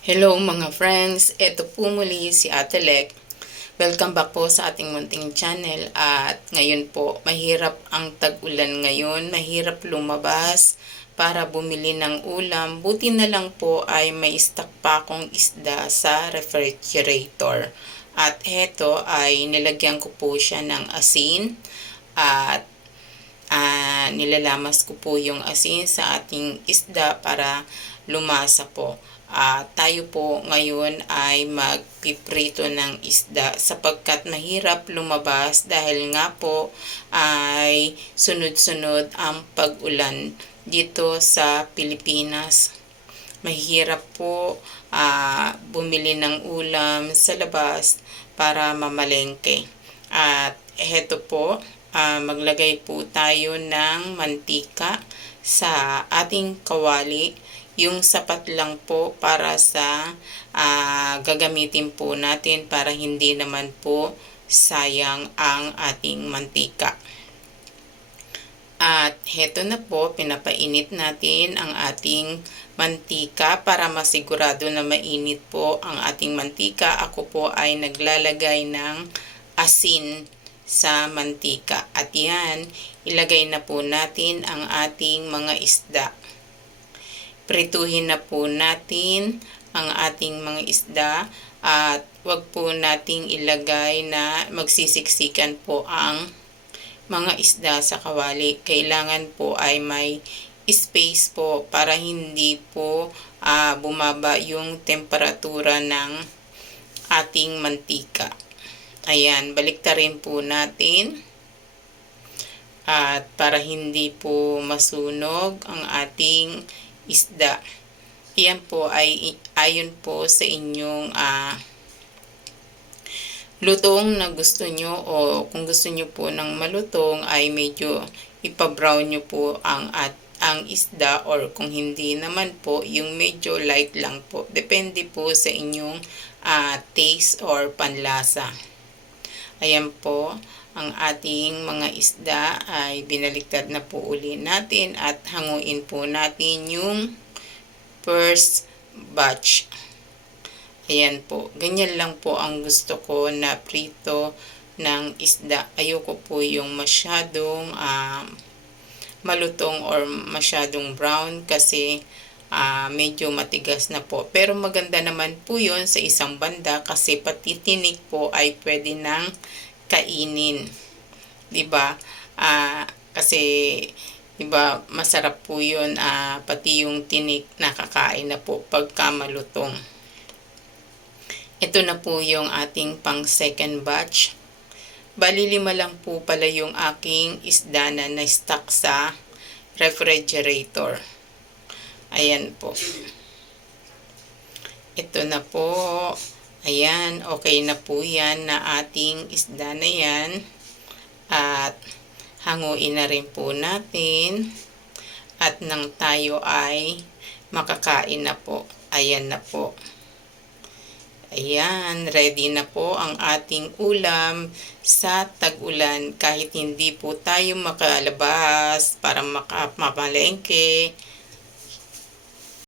Hello mga friends, ito po muli si Ate Lek. Welcome back po sa ating munting channel at ngayon po mahirap ang tag-ulan ngayon, mahirap lumabas para bumili ng ulam. Buti na lang po ay may stock pa akong isda sa refrigerator. At heto ay nilagyan ko po siya ng asin at nilalamas ko po yung asin sa ating isda para lumasa po. Ah, tayo po ngayon ay magpiprito ng isda sapagkat mahirap lumabas dahil nga po ay sunod-sunod ang pag-ulan dito sa Pilipinas. Mahirap po ah, bumili ng ulam sa labas para mamalengke. At heto po, ah, maglagay po tayo ng mantika sa ating kawali yung sapat lang po para sa ah, gagamitin po natin para hindi naman po sayang ang ating mantika. At heto na po, pinapainit natin ang ating mantika para masigurado na mainit po ang ating mantika. Ako po ay naglalagay ng asin sa mantika. At yan, ilagay na po natin ang ating mga isda prituhin na po natin ang ating mga isda at wag po nating ilagay na magsisiksikan po ang mga isda sa kawali. Kailangan po ay may space po para hindi po ah, bumaba yung temperatura ng ating mantika. Ayan, baliktarin po natin. At para hindi po masunog ang ating isda. Iyan po ay ayon po sa inyong ah, lutong na gusto nyo o kung gusto nyo po ng malutong ay medyo ipa-brown nyo po ang at ang isda or kung hindi naman po yung medyo light lang po. Depende po sa inyong ah, taste or panlasa. Ayan po, ang ating mga isda ay binaliktad na po uli natin at hanguin po natin yung first batch. Ayan po, ganyan lang po ang gusto ko na prito ng isda. Ayoko po yung masyadong um, malutong or masyadong brown kasi uh, medyo matigas na po. Pero maganda naman po yun sa isang banda kasi pati tinik po ay pwede nang kainin. 'Di ba? Ah, kasi 'di ba, masarap po 'yun ah, pati yung tinik nakakain na po pagka malutong. Ito na po yung ating pang second batch. Bali lang po pala yung aking isda na na-stock sa refrigerator. Ayan po. Ito na po. Ayan, okay na po yan na ating isda na yan. At hanguin na rin po natin. At nang tayo ay makakain na po. Ayan na po. Ayan, ready na po ang ating ulam sa tag-ulan kahit hindi po tayo makalabas para makamalengke